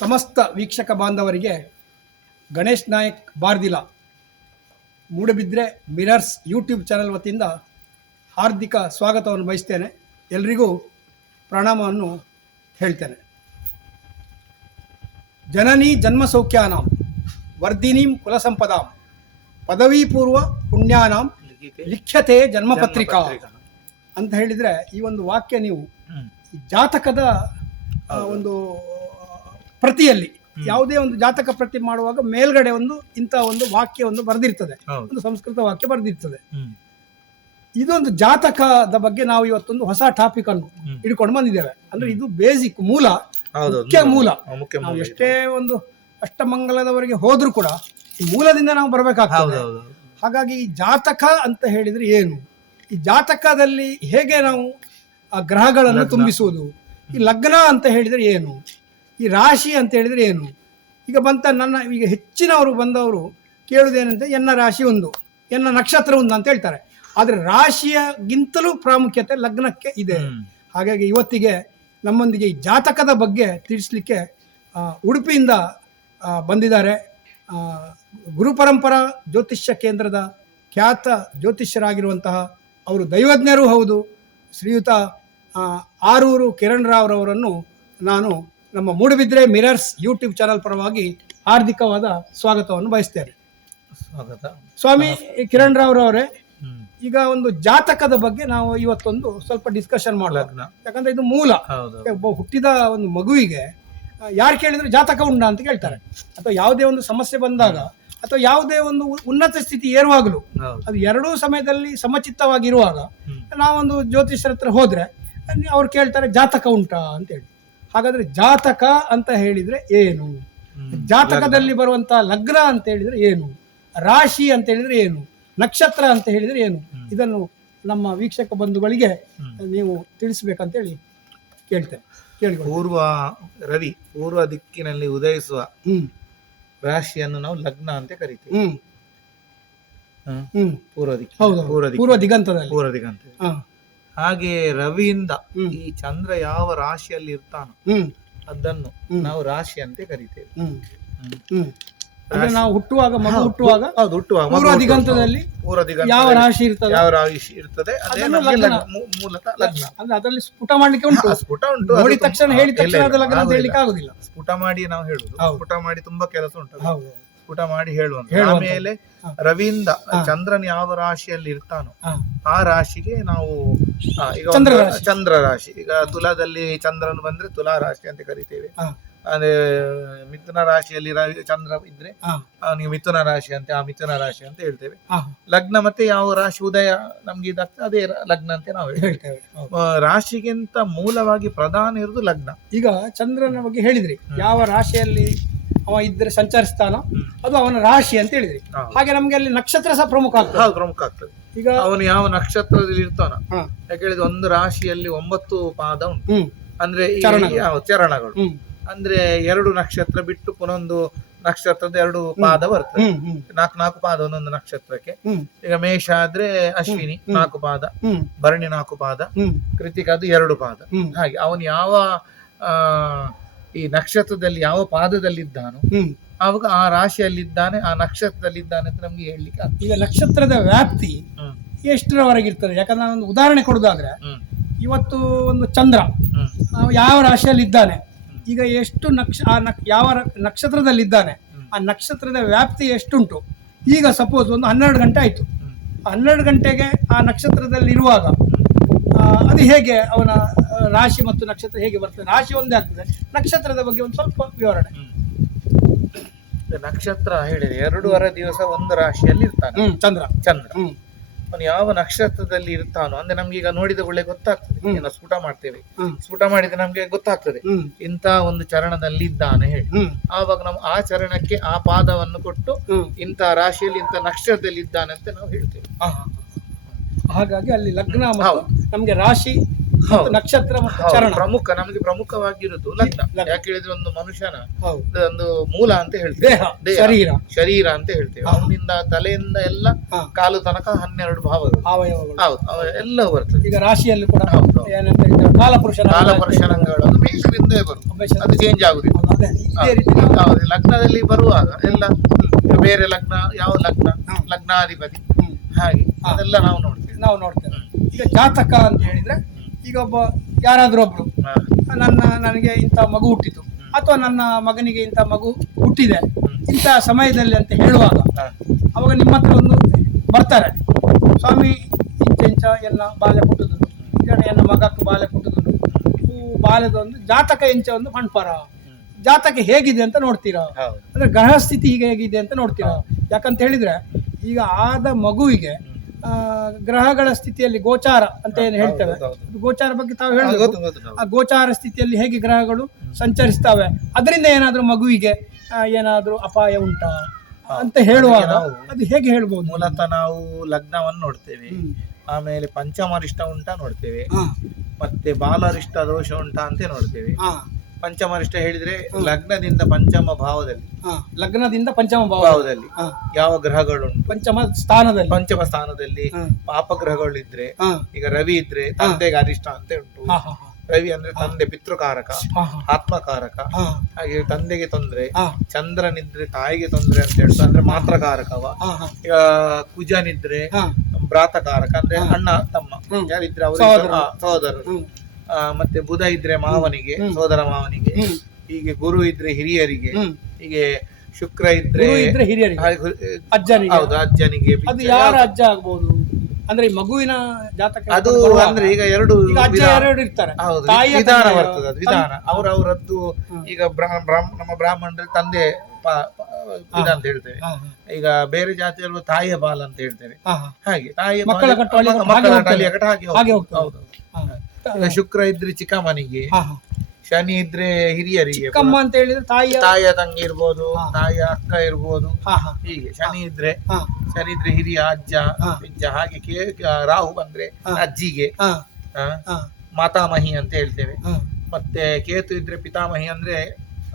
ಸಮಸ್ತ ವೀಕ್ಷಕ ಬಾಂಧವರಿಗೆ Ganesh Nayak Bardila. Moodbidri mirrors YouTube channel ವತಿಯಿಂದ ಹಾರ್ದಿಕ ಸ್ವಾಗತವನ್ನು ಬಯಸ್ತೇನೆ. ಎಲ್ರಿಗೂ ಪ್ರಣಾಮವನ್ನು ಹೇಳ್ತೇನೆ. ಜನನಿ ಜನ್ಮ ಸೌಖ್ಯಾನಾಂ ವರ್ಧಿನೀಂ ಕುಲಸಂಪದಾಂ ಪದವಿ ಪೂರ್ವ ಪುಣ್ಯಾನಾಂ ಲಿಖ್ಯತೆ ಜನ್ಮಪತ್ರಿಕಾ ಅಂತ ಹೇಳಿದರೆ ಈ ಒಂದು ವಾಕ್ಯ ನೀವು ಜಾತಕದ ಒಂದು ಪ್ರತಿಯಲ್ಲಿ ಯಾವುದೇ ಒಂದು ಜಾತಕ ಪ್ರತಿ ಮಾಡುವಾಗ ಮೇಲ್ಗಡೆ ಒಂದು ಇಂಥ ಒಂದು ವಾಕ್ಯ ಒಂದು ಬರೆದಿರ್ತದೆ. ಒಂದು ಸಂಸ್ಕೃತ ವಾಕ್ಯ ಬರೆದಿರ್ತದೆ. ಇದೊಂದು ಜಾತಕದ ಬಗ್ಗೆ ನಾವು ಇವತ್ತೊಂದು ಹೊಸ ಟಾಪಿಕ್ ಅನ್ನು. ಹಿಡ್ಕೊಂಡು ಬಂದಿದ್ದೇವೆ. ಅಂದ್ರೆ ಇದು ಬೇಸಿಕ್ ಮೂಲ ಮುಖ್ಯ ಮೂಲ. ನಾವು ಎಷ್ಟೇ ಒಂದು ಅಷ್ಟಮಂಗಲದವರೆಗೆ ಹೋದ್ರೂ ಕೂಡ ಈ ಮೂಲದಿಂದ ನಾವು ಬರಬೇಕಾಗ್ತದೆ. ಹಾಗಾಗಿ ಈ ಜಾತಕ ಅಂತ ಹೇಳಿದ್ರೆ ಏನು? ಈ ಜಾತಕದಲ್ಲಿ ಹೇಗೆ ನಾವು ಆ ಗ್ರಹಗಳನ್ನು ತುಂಬಿಸುವುದು? ಈ ಲಗ್ನ ಅಂತ ಹೇಳಿದ್ರೆ ಏನು? ಈ ರಾಶಿ ಅಂತ ಹೇಳಿದರೆ ಏನು? ಈಗ ಬಂತ ನನ್ನ ಈಗ ಹೆಚ್ಚಿನವರು ಬಂದವರು ಕೇಳುವುದೇನಂತೆ ಎನ್ನ ರಾಶಿ ಒಂದು ಎನ್ನ ನಕ್ಷತ್ರ ಒಂದು ಅಂತ ಹೇಳ್ತಾರೆ. ಆದರೆ ರಾಶಿಯಗಿಂತಲೂ ಪ್ರಾಮುಖ್ಯತೆ ಲಗ್ನಕ್ಕೆ ಇದೆ. ಹಾಗಾಗಿ ಇವತ್ತಿಗೆ ನಮ್ಮೊಂದಿಗೆ ಈ ಜಾತಕದ ಬಗ್ಗೆ ತಿಳಿಸ್ಲಿಕ್ಕೆ ಉಡುಪಿಯಿಂದ ಬಂದಿದ್ದಾರೆ. ಗುರುಪರಂಪರಾ ಜ್ಯೋತಿಷ್ಯ ಕೇಂದ್ರದ ಖ್ಯಾತ ಜ್ಯೋತಿಷ್ಯರಾಗಿರುವಂತಹ ಅವರು ದೈವಜ್ಞರೂ ಹೌದು. ಶ್ರೀಯುತ ಆರೂರು ಕಿರಣ್ ರಾವ್ರವರನ್ನು ನಾನು ನಮ್ಮ ಮೂಡುಬಿದ್ರೆ ಮಿರರ್ಸ್ ಯೂಟ್ಯೂಬ್ ಚಾನಲ್ ಪರವಾಗಿ ಹಾರ್ದಿಕವಾದ ಸ್ವಾಗತವನ್ನು ಬಯಸ್ತೇನೆ. ಸ್ವಾಗತ. ಸ್ವಾಮಿ ಕಿರಣ್ ರಾವ್ ಅವರೇ ಈಗ ಒಂದು ಜಾತಕದ ಬಗ್ಗೆ ನಾವು ಇವತ್ತೊಂದು ಸ್ವಲ್ಪ ಡಿಸ್ಕಷನ್ ಮಾಡಲಾಗ ಲಗ್ನ. ಯಾಕಂದ್ರೆ ಇದು ಮೂಲ. ಒಬ್ಬ ಹುಟ್ಟಿದ ಒಂದು ಮಗುವಿಗೆ ಯಾರು ಕೇಳಿದ್ರು ಜಾತಕ ಉಂಡ ಅಂತ ಕೇಳ್ತಾರೆ. ಅಥವಾ ಯಾವುದೇ ಒಂದು ಸಮಸ್ಯೆ ಬಂದಾಗ ಅಥವಾ ಯಾವುದೇ ಒಂದು ಉನ್ನತ ಸ್ಥಿತಿ ಏರುವಾಗಲೂ ಅದು ಎರಡೂ ಸಮಯದಲ್ಲಿ ಸಮಚಿತ್ತವಾಗಿರುವಾಗ. ನಾವೊಂದು ಜ್ಯೋತಿಷ್ಯರ ಹತ್ರ ಹೋದ್ರೆ ಅವ್ರು ಕೇಳ್ತಾರೆ ಜಾತಕ ಉಂಟಾ ಅಂತ ಹೇಳಿ ಹಾಗಾದ್ರೆ ಜಾತಕ ಅಂತ ಹೇಳಿದ್ರೆ ಏನು? ಜಾತಕದಲ್ಲಿ ಬರುವಂತಹ ಲಗ್ನ ಅಂತ ಹೇಳಿದ್ರೆ ಏನು? ರಾಶಿ ಅಂತ ಹೇಳಿದ್ರೆ ಏನು? ನಕ್ಷತ್ರ ಅಂತ ಹೇಳಿದ್ರೆ ಏನು? ಇದನ್ನು ನಮ್ಮ ವೀಕ್ಷಕ ಬಂಧುಗಳಿಗೆ ನೀವು ತಿಳಿಸ್ಬೇಕಂತೇಳಿ ಕೇಳ್ತೇನೆ ಪೂರ್ವ ರವಿ ಪೂರ್ವ ದಿಕ್ಕಿನಲ್ಲಿ ಉದಯಿಸುವ ರಾಶಿಯನ್ನು ನಾವು ಲಗ್ನ ಅಂತ ಕರಿತೀವಿ. ಪೂರ್ವ ದಿಕ್ಕು ಪೂರ್ವ ದಿಗಂತ ಪೂರ್ವ ದಿಗಂತದಲ್ಲಿ. ಹಾಗೆ ರವಿಯಿಂದ ಈ ಚಂದ್ರ ಯಾವ ರಾಶಿಯಲ್ಲಿ ಇರ್ತಾನೋ ಅದನ್ನು ನಾವು ರಾಶಿ ಅಂತ ಕರಿತೇವೆ. ಅಂದ್ರೆ ನಾವು ಹುಟ್ಟುವಾಗ ಮಗು ಹುಟ್ಟುವಾಗ ಹೌದು ಹುಟ್ಟುವಾಗ. ಪೂರ್ವ ದಿಗಂತದಲ್ಲಿ ಪೂರ್ವ ದಿಗಂತದಲ್ಲಿ ಯಾವ ರಾಶಿ ಇರ್ತದೆ? ಯಾವ ರಾಶಿ ಇರ್ತದೆ? ಅದೇ ಅದನ್ನು ನಮ್ಗೆ ಲಗ್ನ. ಲಗ್ನ. ಮೂ- ಮೂಲತಃ ಲಗ್ನ. ಅಂದ್ರೆ ಅದರಲ್ಲಿ ಸ್ಫುಟ ಮಾಡ್ಲಿಕ್ಕೆ ಉಂಟು. ಆ, ಸ್ಫುಟ ಉಂಟು. ಅದು ನೋಡಿದ ತಕ್ಷಣ ಹೇಳಿದ ಇಲ್ಲ, ತಕ್ಷಣ ಇಲ್ಲ, ಅದು ಲಗ್ನ ಅಂತ ಆಗುದಿಲ್ಲ. ಹೇಳಲಿಕ್ಕೆ ಆಗುದಿಲ್ಲ. ಸ್ಫುಟ ಮಾಡಿ ನಾವು ಹೇಳುದು. ಹೌದು. ಸ್ಫುಟ ಮಾಡಿ ತುಂಬಾ ಕೆಲಸ ಉಂಟು. ಹೌದು. ಸ್ಫುಟ ಮಾಡಿ ಹೇಳುವಂತ. ಆಮೇಲೆ ರವಿಯಿಂದ ಚಂದ್ರನ್ ಯಾವ ರಾಶಿಯಲ್ಲಿ ಇರ್ತಾನೋ ಆ ರಾಶಿಗೆ ನಾವು ಈಗ ಚಂದ್ರ ಒಂದು ರಾಶಿ. ಚಂದ್ರ ರಾಶಿ. ಈಗ ತುಲಾದಲ್ಲಿ ಚಂದ್ರನು ಬಂದ್ರೆ ತುಲಾ ರಾಶಿ ಅಂತ ಕರಿತೇವೆ. ಅಂದ್ರೆ ಅದೇ ಮಿಥುನ ರಾಶಿಯಲ್ಲಿ ರವಿ ಚಂದ್ರ ಇದ್ರೆ ಅವನಿಗೆ ಮಿಥುನ ರಾಶಿ ಅಂತ ಆ ಮಿಥುನ ರಾಶಿ ಅಂತ ಹೇಳ್ತೇವೆ. ಲಗ್ನ ಮತ್ತೆ ಯಾವ ರಾಶಿ? ಉದಯ ನಮ್ಗೆ ಇದಾಗ್ತದೆ ಅದೇ ಲಗ್ನ ಅಂತ ನಾವು ಹೇಳ್ತೇವೆ. ರಾಶಿಗಿಂತ ಮೂಲವಾಗಿ ಪ್ರಧಾನ ಇರುವುದು ಲಗ್ನ. ಈಗ ಚಂದ್ರನ ಬಗ್ಗೆ ಹೇಳಿದ್ರಿ. ಯಾವ ರಾಶಿಯಲ್ಲಿ ಅವ ಇದ್ರೆ ಸಂಚರಿಸ್ತಾನೋ. ಅದು ಅವನ ರಾಶಿ ಅಂತ ಹೇಳಿದ್ರಿ. ಹಾಗೆ ನಮ್ಗೆ ಅಲ್ಲಿ ನಕ್ಷತ್ರ ಸಹ ಪ್ರಮುಖ ಆಗ್ತದೆ. ಹೌದು ಪ್ರಮುಖ ಆಗ್ತದೆ. ಈಗ ಅವನು ಯಾವ ನಕ್ಷತ್ರದಲ್ಲಿ ಇರ್ತಾನ ಯಾಕೆ ಹೇಳಿದ್ರೆ ಒಂದು ರಾಶಿಯಲ್ಲಿ ಒಂಬತ್ತು ಪಾದ ಉಂಟು. ಅಂದ್ರೆ ಈ ಚರಣಗಳು. ಅಂದ್ರೆ ಎರಡು ನಕ್ಷತ್ರ ಬಿಟ್ಟು ಪುನೊಂದು ನಕ್ಷತ್ರದ ಎರಡು ಪಾದ ಬರ್ತದೆ. ನಾಲ್ಕು ನಾಲ್ಕು ಪಾದ ಒಂದೊಂದು ನಕ್ಷತ್ರಕ್ಕೆ. ಈಗ ಮೇಷ ಆದ್ರೆ ಅಶ್ವಿನಿ ನಾಲ್ಕು ಪಾದ. ಭರಣಿ ನಾಲ್ಕು ಪಾದ. ಕೃತಿಕ ಅದು ಎರಡು ಪಾದ. ಹಾಗೆ ಅವನು ಯಾವ ಆ, ಈ ನಕ್ಷತ್ರದಲ್ಲಿ ಯಾವ ಪಾದದಲ್ಲಿದ್ದಾನೋ ಆವಾಗ ಆ ರಾಶಿಯಲ್ಲಿದ್ದಾನೆ ಆ ನಕ್ಷತ್ರದಲ್ಲಿದ್ದಾನೆ ಅಂತ ನಮ್ಗೆ ಹೇಳಲಿಕ್ಕೆ ಆಗ್ತದೆ ಈಗ ನಕ್ಷತ್ರದ ವ್ಯಾಪ್ತಿ ಎಷ್ಟರವರೆಗಿರ್ತದೆ? ಎಷ್ಟರವರೆಗೆ ಇರ್ತದೆ ಯಾಕಂದ್ರೆ ನಾನು ಒಂದು ಉದಾಹರಣೆ ಕೊಡೋದಾದ್ರೆ ಇವತ್ತು ಒಂದು ಚಂದ್ರ ಯಾವ ರಾಶಿಯಲ್ಲಿದ್ದಾನೆ? ಈಗ ಎಷ್ಟು ನಕ್ಷ ಆ ನಕ್ ಯಾವ ನಕ್ಷತ್ರದಲ್ಲಿದ್ದಾನೆ? ಆ ನಕ್ಷತ್ರದ ವ್ಯಾಪ್ತಿ ಎಷ್ಟುಂಟು? ಈಗ ಸಪೋಸ್ ಒಂದು ಹನ್ನೆರಡು ಗಂಟೆ ಆಯಿತು. ಹನ್ನೆರಡು ಗಂಟೆಗೆ ಆ ನಕ್ಷತ್ರದಲ್ಲಿ ಇರುವಾಗ ಅದು ಹೇಗೆ ಅವನ ರಾಶಿ ಮತ್ತು ನಕ್ಷತ್ರ ಹೇಗೆ ಬರ್ತದೆ? ರಾಶಿ ಒಂದೇ ಆಗ್ತದೆ. ನಕ್ಷತ್ರದ ಬಗ್ಗೆ ಒಂದು ಸ್ವಲ್ಪ ವಿವರಣೆ. ನಕ್ಷತ್ರ ಹೇಳಿದೆ ಎರಡೂವರೆ ದಿವಸ ಒಂದು ರಾಶಿಯಲ್ಲಿ ಇರ್ತಾನೆ. ಚಂದ್ರ. ಚಂದ್ರ. ಅವನು ಯಾವ ನಕ್ಷತ್ರದಲ್ಲಿ ಇರ್ತಾನೋ ಅಂದ್ರೆ ನಮ್ಗೆ ಈಗ ನೋಡಿದ ಒಳ್ಳೆ ಗೊತ್ತಾಗ್ತದೆ. ನಾವು ಸ್ಫುಟ ಮಾಡ್ತೇವೆ. ಸ್ಫುಟ ಮಾಡಿದ್ರೆ ನಮ್ಗೆ ಗೊತ್ತಾಗ್ತದೆ. ಇಂತ ಇಂಥ ಒಂದು ಚರಣದಲ್ಲಿ ಇದ್ದಾನೆ ಹೇಳಿ. ಆವಾಗ ನಾವು ಆ ಚರಣಕ್ಕೆ ಆ ಪಾದವನ್ನು ಕೊಟ್ಟು ಇಂಥ ರಾಶಿಯಲ್ಲಿ ಇಂಥ ನಕ್ಷತ್ರದಲ್ಲಿ ಇದ್ದಾನೆ ಅಂತ ನಾವು ಹೇಳ್ತೇವೆ. ಹಾಗಾಗಿ ಅಲ್ಲಿ ಲಗ್ನ. ನಮ್ಗೆ ರಾಶಿ. ನಕ್ಷತ್ರ ಮತ್ತು ಚರಣ. ಪ್ರಮುಖ ನಮಗೆ ಪ್ರಮುಖವಾಗಿರುವುದು ಲಗ್ನ. ಯಾಕೆ ಹೇಳಿದ್ರೆ ಒಂದು ಮನುಷ್ಯನ ಒಂದು ಮೂಲ ಅಂತ ಹೇಳ್ತೇವೆ. ಶರೀರ. ಶರೀರ ಅಂತ ಹೇಳ್ತೇವೆ. ಅವನಿಂದ ತಲೆಯಿಂದ ಎಲ್ಲ ಕಾಲು ತನಕ ಹನ್ನೆರಡು ಭಾವಗಳು. ಹೌದು. ಎಲ್ಲ ಬರ್ತದೆ. ಈಗ ರಾಶಿಯಲ್ಲಿ ಕೂಡ ಕಾಲಪುರುಷನ ಕಾಲಪರ್ಶನಗಳು ಅದು ಮೇಷದಿಂದಲೇ ಬರುತ್ತೆ ಅದು ಚೇಂಜ್ ಆಗುದಿಲ್ಲ. ಲಗ್ನದಲ್ಲಿ ಬರುವಾಗ ಎಲ್ಲ ಬೇರೆ ಲಗ್ನ ಯಾವ ಲಗ್ನ. ಲಗ್ನಾಧಿಪತಿ. ಹಾಗೆ. ಅದೆಲ್ಲ ನಾವು ನೋಡ್ತೇವೆ. ನಾವು ನೋಡ್ತೇವೆ. ಈಗ ಜಾತಕ ಅಂತ ಹೇಳಿದ್ರೆ ಈಗ ಒಬ್ಬ ಯಾರಾದ್ರೂ ಒಬ್ರು. ನನ್ನ ನನಗೆ ಇಂಥ ಮಗು ಹುಟ್ಟಿತು. ಅಥವಾ ನನ್ನ ಮಗನಿಗೆ ಇಂಥ ಮಗು ಹುಟ್ಟಿದೆ. ಇಂಥ ಸಮಯದಲ್ಲಿ ಅಂತ ಹೇಳುವಾಗ ಅವಾಗ ನಿಮ್ಮ ಹತ್ರ ಒಂದು ಬರ್ತಾರೆ. ಸ್ವಾಮಿ ಇಂಚೆಂಚ ಎಲ್ಲ ಬಾಲ್ಯ ಕೊಟ್ಟದ್ದು ಇದನ್ನು ಎನ್ನ ಮಗಕ್ಕೆ ಬಾಲ್ಯ ಕೊಟ್ಟದ್ದು ಹೂ ಬಾಲ್ಯದ ಒಂದು ಜಾತಕ ಎಂಚ ಒಂದು ಮಣ್ಪರ ಹ್ಮ್. ಜಾತಕ ಹೇಗಿದೆ ಅಂತ ನೋಡ್ತೀರಾ. ಅಂದ್ರೆ ಗ್ರಹ ಸ್ಥಿತಿ ಈಗ ಹೇಗಿದೆ ಅಂತ ನೋಡ್ತೀರಾ. ಯಾಕಂತ ಹೇಳಿದ್ರೆ ಈಗ ಆದ ಮಗುವಿಗೆ ಗ್ರಹಗಳ ಸ್ಥಿತಿಯಲ್ಲಿ ಗೋಚಾರ ಅಂತ ಏನು ಹೇಳ್ತೇವೆ? ಗೋಚಾರ ಬಗ್ಗೆ ತಾವು ಹೇಳ್ಬೇಕು. ಆ ಗೋಚಾರ ಸ್ಥಿತಿಯಲ್ಲಿ ಹೇಗೆ ಗ್ರಹಗಳು ಸಂಚರಿಸ್ತವೆ? ಅದರಿಂದ ಏನಾದರೂ ಮಗುವಿಗೆ ಏನಾದರೂ ಅಪಾಯ ಉಂಟಾ? ಅಂತ ಹೇಳುವಾಗ ಅದು ಹೇಗೆ ಹೇಳ್ಬೋದು? ಮೂಲತಃ ನಾವು ಲಗ್ನವನ್ನು ನೋಡ್ತೇವೆ. ಆಮೇಲೆ ಪಂಚಮರಿಷ್ಟ ಉಂಟಾ ನೋಡ್ತೇವೆ. ಮತ್ತೆ ಬಾಲರಿಷ್ಟ ದೋಷ ಉಂಟಾ ಅಂತ ನೋಡ್ತೇವೆ. ಪಂಚಮರಿಷ್ಟ ಹೇಳಿದ್ರೆ ಲಗ್ನದಿಂದ ಪಂಚಮ ಭಾವದಲ್ಲಿ. ಹಾ. ಲಗ್ನದಿಂದ ಪಂಚಮ ಭಾವ. ಭಾವದಲ್ಲಿ. ಹಾ. ಯಾವ ಗ್ರಹಗಳು ಪಂಚಮ ಸ್ಥಾನದಲ್ಲಿ. ಪಂಚಮ ಸ್ಥಾನದಲ್ಲಿ ಪಾಪ ಪಾಪಗ್ರಹಗಳಿದ್ರೆ ಹಾ, ಈಗ ರವಿ ಇದ್ರೆ ತಂದೆಗೆ ಅರಿಷ್ಟ ಅಂತ ಉಂಟು. ಹಾ, ಹಾ, ರವಿ ಅಂದ್ರೆ ತಂದೆ ಪಿತೃಕಾರಕ ಹಾ, ಹಾ, ಆತ್ಮಕಾರಕ. ಹಾ, ಹಾಗೆ ತಂದೆಗೆ ತೊಂದ್ರೆ ಹಾ, ಚಂದ್ರನಿದ್ರೆ ತಾಯಿಗೆ ತೊಂದ್ರೆ ಅಂತ ಹೇಳ್ತಾರೆ. ಅಂದ್ರೆ ಮಾತ್ರಕಾರಕವ. ಹಾ, ಹಾ, ಈಗ ಕುಜನಿದ್ರೆ ಹಾ, ಭ್ರಾತಕಾರಕ ಅಂದ್ರೆ ಅಣ್ಣ ತಮ್ಮ. ಹ್ಮ್. ಯಾರಿದ್ರೆ ಅವರು ಸಹೋದರರು. ಸಹೋದರರು. ಹ್ಮ್, ಆ, ಮತ್ತೆ ಬುಧ ಇದ್ರೆ ಮಾವನಿಗೆ ಸೋದರ ಮಾವನಿಗೆ ಹೀಗೆ ಗುರು ಇದ್ರೆ ಹಿರಿಯರಿಗೆ ಹೀಗೆ ಶುಕ್ರ ಇದ್ರೆ ಗುರು ಇದ್ರೆ ಹಿರಿಯರಿಗೆ ಹಾಗೆ ಅಜ್ಜನಿಗೆ. ಹೌದು ಅಜ್ಜನಿಗೆ ಅದು ಬಿಚ್ಚ- ಯಾರ ಅಜ್ಜ ಆಗ್ಬೋದು? ಅಂದ್ರೆ ಈ ಮಗುವಿನ ಜಾತಕ ಅದು ಅಂದ್ರೆ ಈಗ ಎರಡು ಈಗ ಅಜ್ಜ ವಿಧಾನ- ಎರಡು ಇರ್ತಾರೆ. ಹೌದು ತಾಯಿಯ ವಿಧಾನ ಬರ್ತದೆ ಅದು ವಿಧಾನ. ಅವ್ರ ಅವರದ್ದು ಹ್ಮ್. ಈಗ ಬ್ರಾಹ್ಮ- ನಮ್ಮ ಬ್ರಾಹ್ಮಣರ ತಂದೆ ಪ- ಪ- ವಿಧ ಅಂತ ಹೇಳ್ತೇವೆ. ಹಾ, ಈಗ ಬೇರೆ ಜಾತಿಯಲ್ಲೂ ತಾಯಿಯ ಬಾಲ್ ಅಂತ ಹೇಳ್ತೇವೆ. ಹಾ, ಹಾ, ಹಾಗೆ ತಾಯಿಯ ಮಕ್ಕಳ ಬಾಲ- ಮಕ್ಕಳ ಹಾಗೆ ಕಟ್ಟು ಅಳಿಯ ಹೋಗ್ತದೆ. ಹಾಗೆ ಹಾಗೆ ಹೋಗ್ತದೆ. ಹೋಗ್ತದೆ. ಹೌದು. ಹಾ. ಈಗ ಶುಕ್ರ ಇದ್ರೆ ಚಿಕ್ಕಮ್ಮನಿಗೆ. ಹಾ, ಹಾ. ಶನಿ ಇದ್ರೆ ಹಿರಿಯರಿಗೆ ಚಿಕ್ಕಮ್ಮ ಅಂತ ಹೇಳಿದ್ರೆ ತಾಯಿ ತಾಯಿಯ ತಂಗಿ ಇರ್ಬೋದು. ತಾಯಿಯ ಅಕ್ಕ ಇರ್ಬೋದು. ಹಾ ಹಾ. ಹೀಗೆ ಶನಿ ಇದ್ರೆ ಹಾ. ಶನಿ ಇದ್ರೆ ಹಿರಿಯ ಅಜ್ಜ ಹಾ. ಅಜ್ಜ ಹಾಗೆ ಕೇ- ರಾಹು ಬಂದ್ರೆ ಹಾ. ಅಜ್ಜಿಗೆ. ಹಾ. ಆ, ಹಾ. ಮಾತಾಮಹಿ ಅಂತ ಹೇಳ್ತೇವೆ. ಹಾ. ಮತ್ತೆ ಕೇತು ಇದ್ರೆ ಪಿತಾಮಹಿ ಅಂದ್ರೆ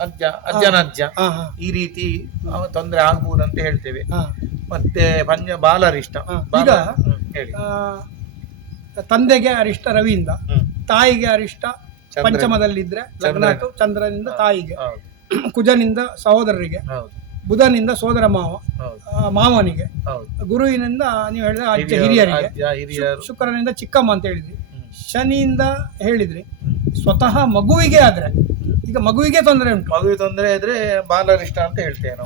ಅಜ್ಜ ಅಜ್ಜನ ಅಜ್ಜ. ಹಾ ಹಾ. ಈ ರೀತಿ ತೊಂದರೆ ಆಗ್ಬೋದು ಅಂತ ಹೇಳ್ತೇವೆ. ಹಾ. ಮತ್ತೆ ಪಂಜ ಬಾಲರಿಷ್ಟ. ಹಾ. ಬಾಲ ಹ್ಮ್, ಹೇಳಿ. ಆ, ತಂದೆಗೆ ಅರಿಷ್ಟ ರವಿಯಿಂದ ತಾಯಿಗೆ ಅರಿಷ್ಟ. ಪಂಚಮದಲ್ಲಿದ್ರೆ ಲಗ್ನಾಥ ಚಂದ್ರನಿಂದ. ತಾಯಿಗೆ. ಕುಜನಿಂದ ಸಹೋದರರಿಗೆ ಹೌದು. ಬುಧನಿಂದ ಸೋದರ ಮಾವ ಮಾವನಿಗೆ ಗುರುವಿನಿಂದ ನೀವು ಹೇಳಿದ್ರೆ ಅಜ್ಜ ಹಿರಿಯರು, ಹಿರಿಯರಿಗೆ ಶುಕ್ರನಿಂದ ಚಿಕ್ಕಮ್ಮ ಅಂತ ಹೇಳಿದ್ರಿ. ಶನಿಯಿಂದ ಹೇಳಿದ್ರಿ. ಸ್ವತಃ ಮಗುವಿಗೆ ಆದ್ರೆ ಈಗ ಮಗುವಿಗೆ ತೊಂದರೆ ಉಂಟು. ಮಗುವಿಗೆ ತೊಂದರೆ ಇದ್ರೆ ಬಾಲರಿಷ್ಟ ಅಂತ ಹೇಳ್ತೇನೆ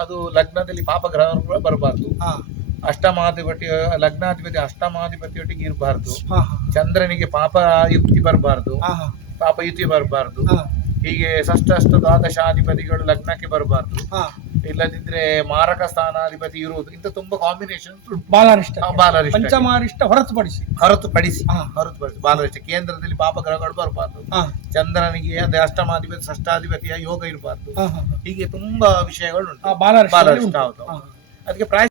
ಅದು ಲಗ್ನದಲ್ಲಿ ಪಾಪಗ್ರಹಗಳು ಬರಬಾರ್ದು. ಹಾ. ಅಷ್ಟಮಾಧಿಪತಿ ಲಗ್ನಾಧಿಪತಿ ಅಷ್ಟಮಾಧಿಪತಿಯೊಟ್ಟಿಗೆ ಇರಬಾರ್ದು. ಚಂದ್ರನಿಗೆ ಪಾಪ ಯುಕ್ತಿ ಬರಬಾರ್ದು. ಪಾಪ ಯುತಿ ಪಾಪಯುತಿ ಬರಬಾರ್ದು ಹೀಗೆ ಷಷ್ಠಷ್ಟ ದ್ವಾದಶಾಧಿಪತಿಗಳು ಲಗ್ನಕ್ಕೆ ಬರಬಾರ್ದು. ಇಲ್ಲದಿದ್ರೆ ಮಾರಕ ಸ್ಥಾನಾಧಿಪತಿ ಇರುವುದು. ಇಂತ ತುಂಬಾ ಕಾಂಬಿನೇಷನ್ ಬಾಲರಿಷ್ಟ. ಬಾಲರಿಷ್ಟ. ಪಂಚಮಾರಿಷ್ಟ ಹೊರತುಪಡಿಸಿ. ಹೊರತುಪಡಿಸಿ. ಹೊರತುಪಡಿಸಿ. ಬಾಲರಿಷ್ಟ. ಕೇಂದ್ರದಲ್ಲಿ ಪಾಪಗ್ರಹಗಳು ಬರಬಾರ್ದು. ಹಾ. ಚಂದ್ರನಿಗೆ ಅದೇ ಅಷ್ಟಮಾಧಿಪತಿ ಷಷ್ಠಾಧಿಪತಿಯ ಯೋಗ ಇರಬಾರ್ದು. ಹೀಗೆ ತುಂಬಾ ವಿಷಯಗಳು ಉಂಟು ಬಾಲಾರಿಷ್ಟ. ಹೌದು ಅದಕ್ಕೆ ಪ್ರಾಯ